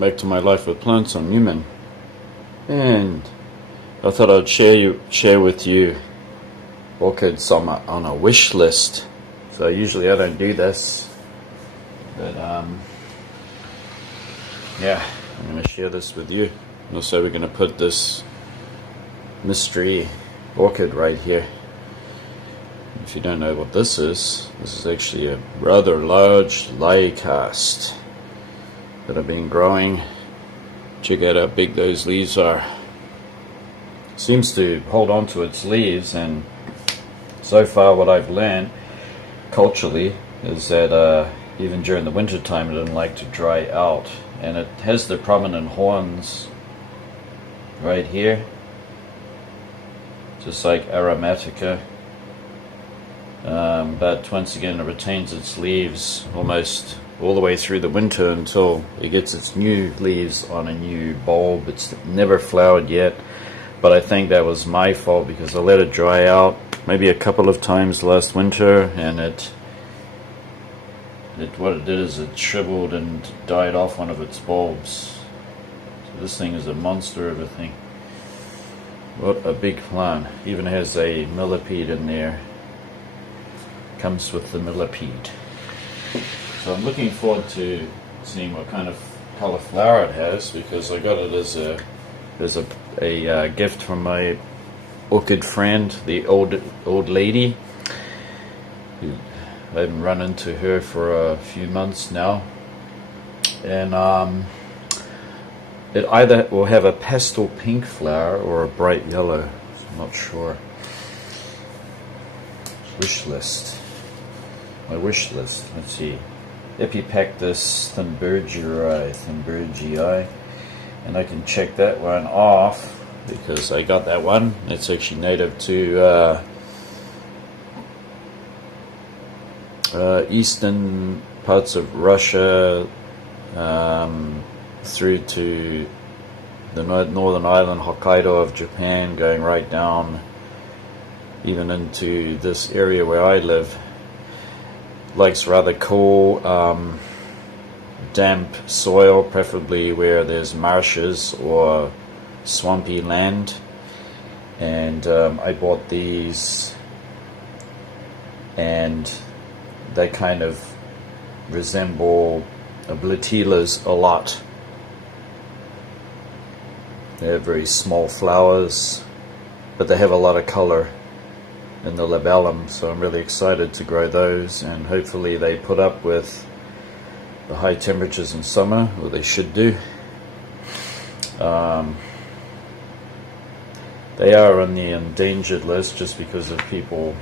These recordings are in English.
welcome back to my life with plants. I'm Newman, and I thought I'd share with you orchids on a wish list. So usually I don't do this, but yeah, I'm going to share this with you. And also we're going to put this mystery orchid right here. If you don't know what this is actually a rather large lycast that I've been growing. Check out how big those leaves are. Seems to hold on to its leaves, and so far what I've learned culturally is that even during the winter time it doesn't like to dry out, and it has the prominent horns right here, just like Aromatica. But once again it retains its leaves almost all the way through the winter until it gets its new leaves on a new bulb. It's never flowered yet, but I think that was my fault because I let it dry out maybe a couple of times last winter, and what it did is it shriveled and died off one of its bulbs. So this thing is a monster of a thing. What a big plant. Even has a millipede in there. Comes with the millipede. So I'm looking forward to seeing what kind of color flower it has, because I got it as a gift from my orchid friend, the old lady. I haven't run into her for a few months now, and it either will have a pastel pink flower or a bright yellow. So I'm not sure. Wish list. My wish list. Let's see. Epipactis thunbergii, and I can check that one off because I got that one. It's actually native to eastern parts of Russia, through to the northern island Hokkaido of Japan, going right down even into this area where I live. Likes rather cool, damp soil, preferably where there's marshes or swampy land. And I bought these, and they kind of resemble Blatilas a lot. They have very small flowers, but they have a lot of color in the labellum, so I'm really excited to grow those, and hopefully they put up with the high temperatures in summer, or they should do. They are on the endangered list just because of people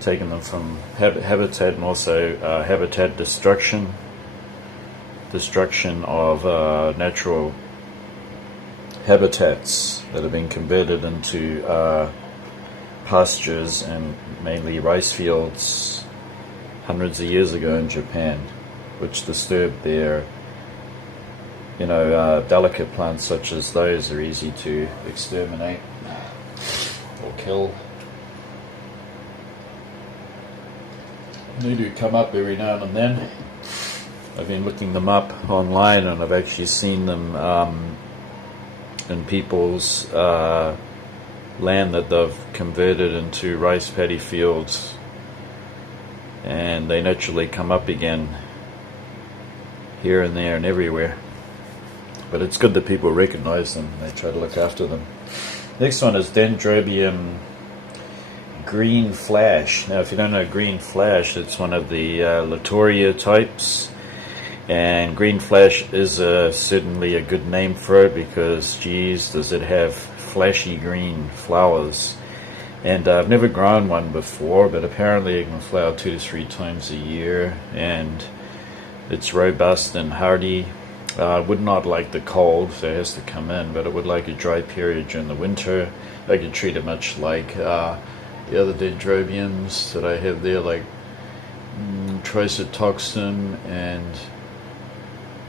taking them from habitat, and also habitat destruction of natural habitats that have been converted into pastures and mainly rice fields hundreds of years ago in Japan, which disturbed their, delicate plants such as those are easy to exterminate or kill. They do come up every now and then. I've been looking them up online, and I've actually seen them in people's land that they've converted into rice paddy fields, and they naturally come up again here and there and everywhere. But it's good that people recognize them and they try to look after them. Next one is Dendrobium Green Flash. Now if you don't know Green Flash, it's one of the Latoria types, and Green Flash is certainly a good name for it because, geez, does it have flashy green flowers. And I've never grown one before, but apparently it can flower 2 to 3 times a year, and it's robust and hardy. Would not like the cold, so it has to come in, but it would like a dry period during the winter. I could treat it much like the other dendrobiums that I have there, like Triceratoxum and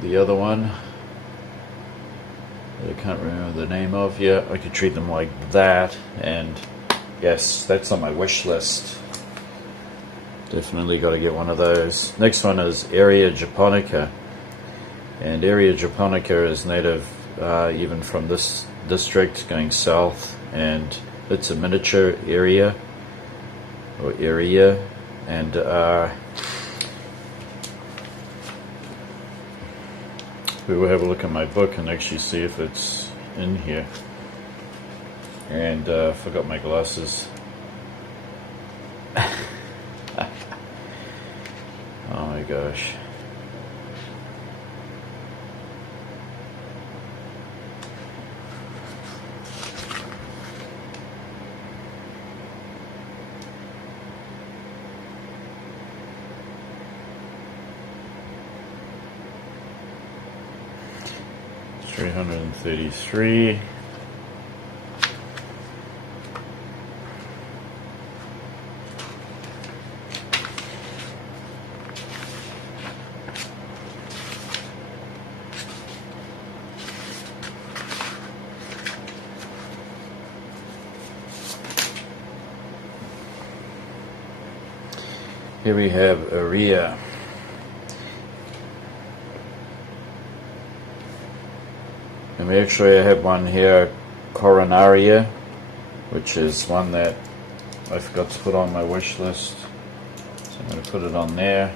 the other one I can't remember the name of. Yeah, I could treat them like that, and yes, that's on my wish list. Definitely got to get one of those. Next one is Area Japonica, and area japonica is native even from this district going south, and it's a miniature area or area, and we will have a look at my book and actually see if it's in here. And forgot my glasses. Oh my gosh. $333. Here we have Aria. And we actually have one here, Coronaria, which is one that I forgot to put on my wish list. So I'm going to put it on there.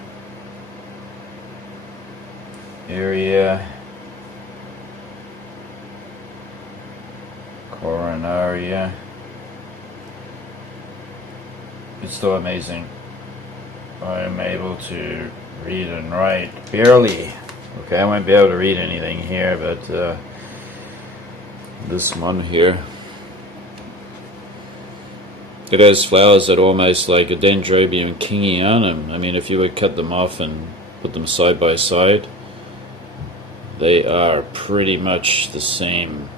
Area. Coronaria. It's still amazing. I am able to read and write, barely. Okay, I won't be able to read anything here, but this one here, it has flowers that are almost like a Dendrobium kingianum. I mean, if you would cut them off and put them side by side, they are pretty much the same.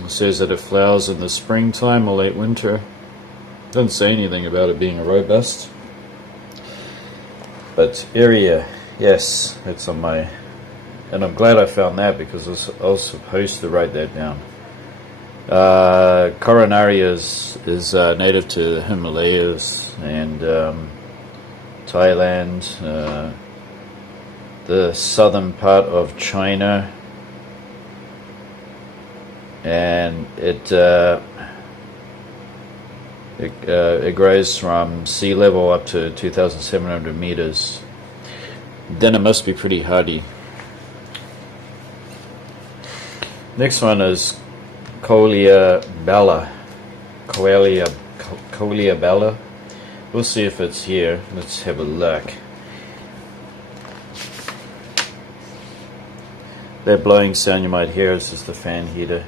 It says that it flowers in the springtime or late winter. Doesn't say anything about it being a robust. But area, yes, it's on my, and I'm glad I found that because I was supposed to write that down. Coronaria is native to the Himalayas and Thailand, the southern part of China, and it grows from sea level up to 2,700 meters. Then it must be pretty hardy. Next one is Coelia bella. Coelia bella. We'll see if it's here. Let's have a look. That blowing sound you might hear is just the fan heater.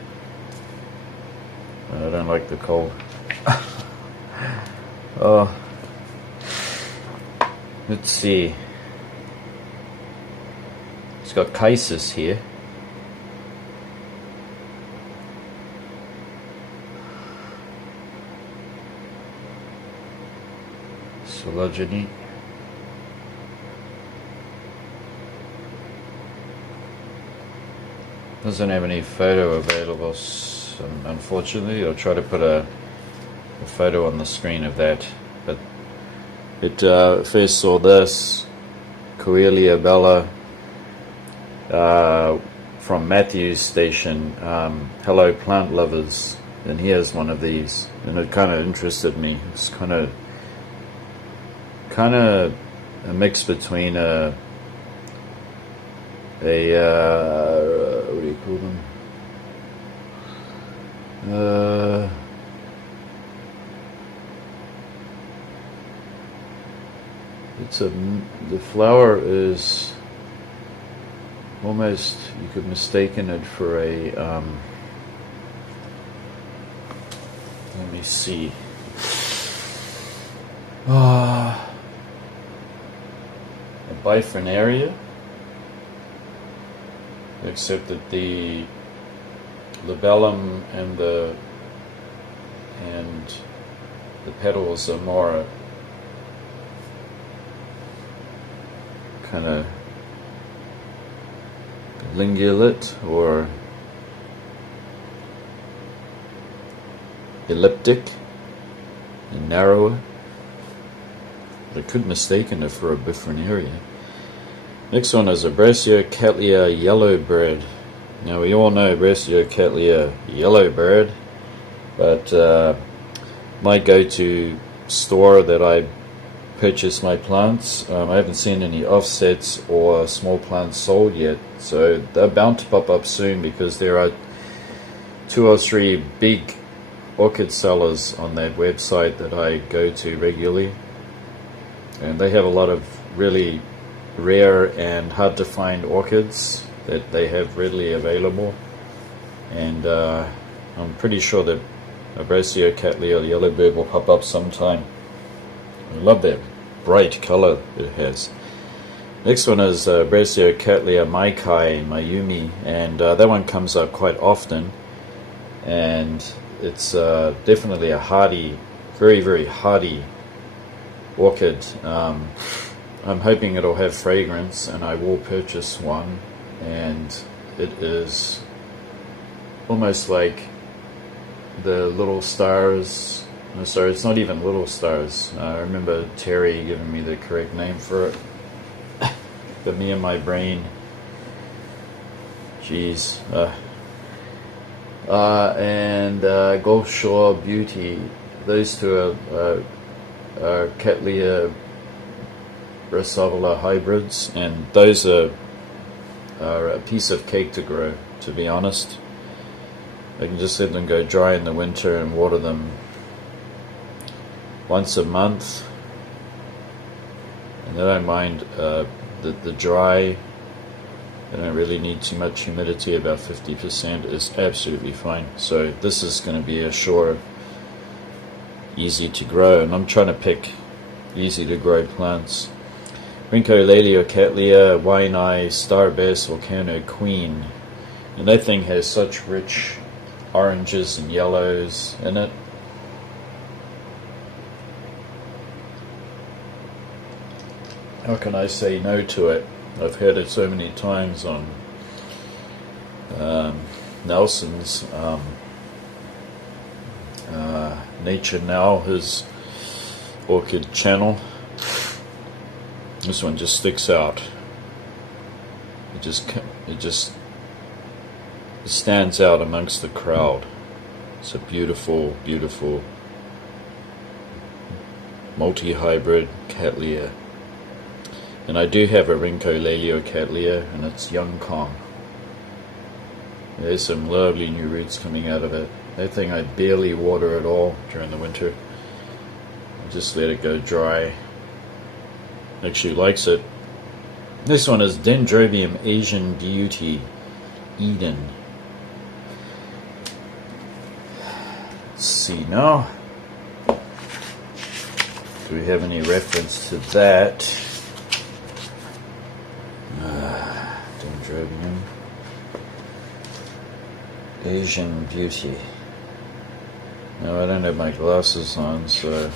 I don't like the cold. Oh, let's see. It's got chisis here. Phylogeny. Doesn't have any photo available, so unfortunately. I'll try to put a photo on the screen of that. But it first saw this Coelia bella from Matthew's station, Hello Plant Lovers, and here's one of these, and it kind of interested me. It's kind of a mix between a what do you call them? The flower is almost, you could mistaken it for a let me see. A biphonaria, except that the labellum and the petals are more kind of lingulate or elliptic. and narrower. But I could mistaken it for a different area. Next one is a Brachycattleya yellowbird. Now we all know Brachycattleya yellowbird, but my go-to store that I purchase my plants, I haven't seen any offsets or small plants sold yet, so they're bound to pop up soon because there are 2 or 3 big orchid sellers on that website that I go to regularly, and they have a lot of really rare and hard to find orchids that they have readily available, and I'm pretty sure that a Brachycattleya yellowbird will pop up sometime. I love that bright color it has. Next one is Brachycattleya Mayumi, and that one comes up quite often, and it's definitely a hardy, very, very hardy orchid. I'm hoping it'll have fragrance, and I will purchase one, and it is almost like the little stars. No, sorry, it's not even little stars. I remember Terry giving me the correct name for it, but me and my brain, jeez. And Gulf Shore Beauty, those two are Cattleya Rasavala hybrids, and those are a piece of cake to grow, to be honest. I can just let them go dry in the winter and water them once a month, and they don't mind the dry. They don't really need too much humidity. About 50% is absolutely fine. So this is going to be a sure, easy to grow, and I'm trying to pick easy to grow plants. Cattleya Waianae Starbass Volcano Queen, and that thing has such rich oranges and yellows in it. How can I say no to it? I've heard it so many times on Nelson's Nature Now, his orchid channel. This one just sticks out. It just stands out amongst the crowd. It's a beautiful, beautiful multi-hybrid Cattleya. And I do have a Cattleya, and it's Young Kong. There's some lovely new roots coming out of it. That thing I barely water at all during the winter. I just let it go dry. Actually likes it. This one is Dendrobium Asian Beauty Eden. Let's see now. Do we have any reference to that? Dendrobium Asian Beauty. No, I don't have my glasses on, so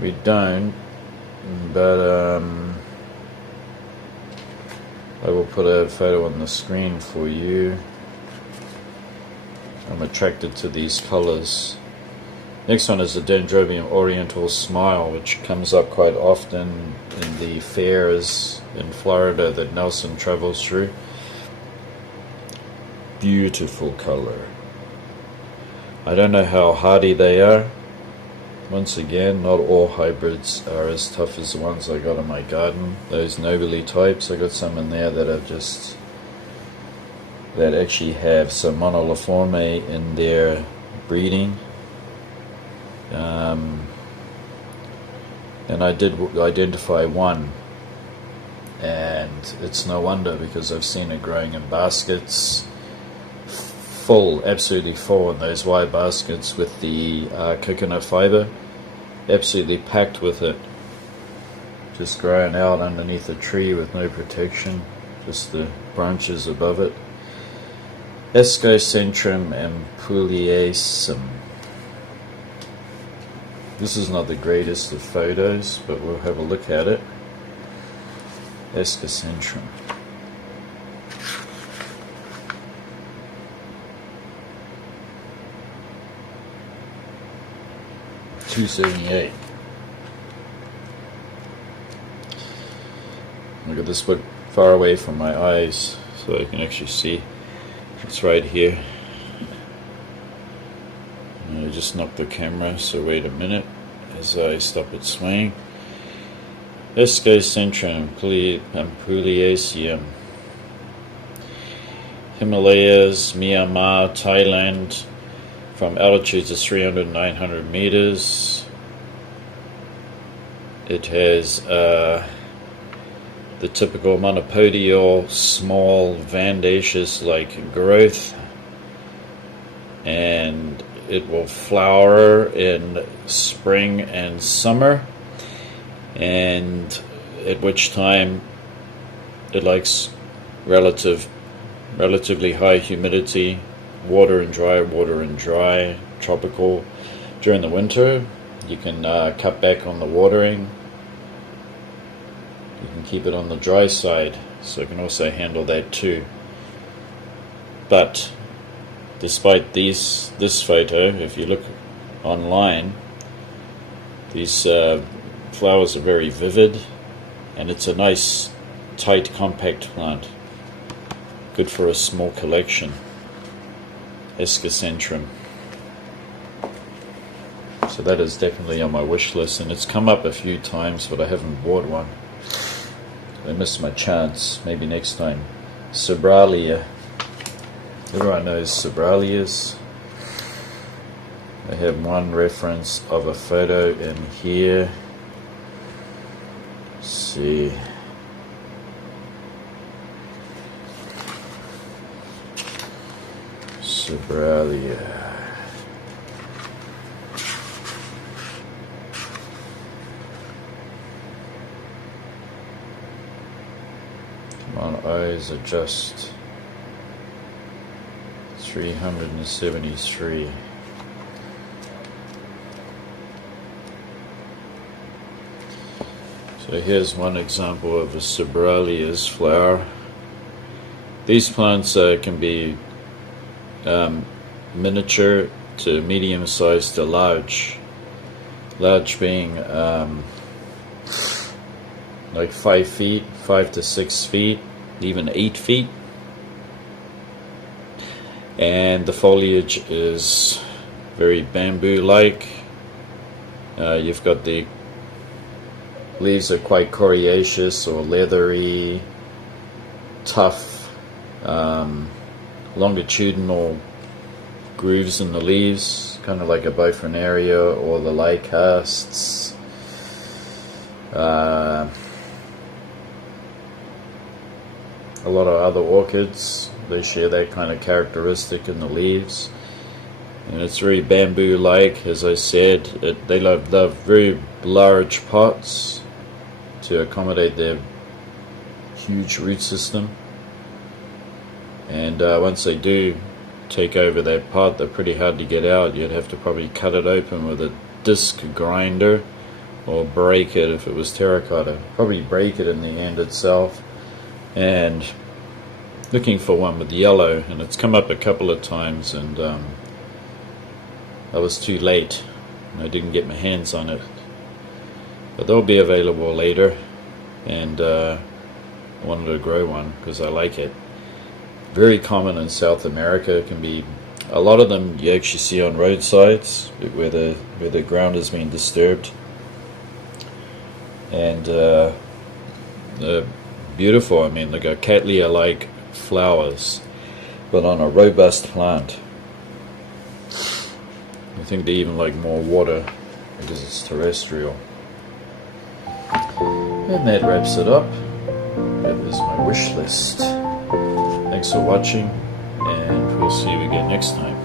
we don't, but I will put a photo on the screen for you. I'm attracted to these colors. Next one is the Dendrobium Oriental Smile, which comes up quite often in the fairs in Florida that Nelson travels through. Beautiful color. I don't know how hardy they are. Once again, not all hybrids are as tough as the ones I got in my garden. Those nobly types, I got some in there that are just, that actually have some monoliforme in their breeding. And I did identify one, and it's no wonder because I've seen it growing in baskets, full, absolutely full in those wire baskets with the coconut fiber, absolutely packed with it, just growing out underneath a tree with no protection, just the branches above it. Escocentrum ampuliacum. This is not the greatest of photos, but we'll have a look at it. Escocentrum. $2.78. Look at this bit far away from my eyes so I can actually see. It's right here. And I just knocked the camera, so wait a minute as I stop it swaying. Escocentrum ampuliacum. Himalayas, Myanmar, Thailand, from altitudes of 300 to 900 meters. It has the typical monopodial, small, vandaceous-like growth, and it will flower in spring and summer, and at which time it likes relatively high humidity, water and dry, tropical. During the winter, you can cut back on the watering. You can keep it on the dry side, so it can also handle that too. But despite this photo, if you look online, these flowers are very vivid, and it's a nice, tight, compact plant. Good for a small collection. Escocentrum. So that is definitely on my wish list, and it's come up a few times, but I haven't bought one. I missed my chance. Maybe next time. Sobralia. Everyone knows Sobralias. I have one reference of a photo in here. Let's see. Sobralia. Come on, eyes adjust. 373. So here's one example of a Sobralia's flower. These plants can be miniature to medium sized to large. Large being like 5 feet, 5 to 6 feet, even 8 feet. And the foliage is very bamboo-like. You've got the leaves are quite coriaceous or leathery, tough, longitudinal grooves in the leaves, kind of like a Bifrenaria or the Lycasts. A lot of other orchids, they share that kind of characteristic in the leaves, and it's very bamboo-like. As I said, they love very large pots to accommodate their huge root system, and once they do take over that pot, they're pretty hard to get out. You'd have to probably cut it open with a disc grinder or break it if it was terracotta. Probably break it in the end itself. And looking for one with yellow, and it's come up a couple of times, and I was too late. I didn't get my hands on it, but they'll be available later, and I wanted to grow one because I like it. Very common in South America. It can be a lot of them you actually see on roadsides where the ground has been disturbed, and they're beautiful. I mean, they got cattleya-like flowers, but on a robust plant. I think they even like more water because it's terrestrial. And that wraps it up. That is my wish list. Thanks for watching, and we'll see you again next time.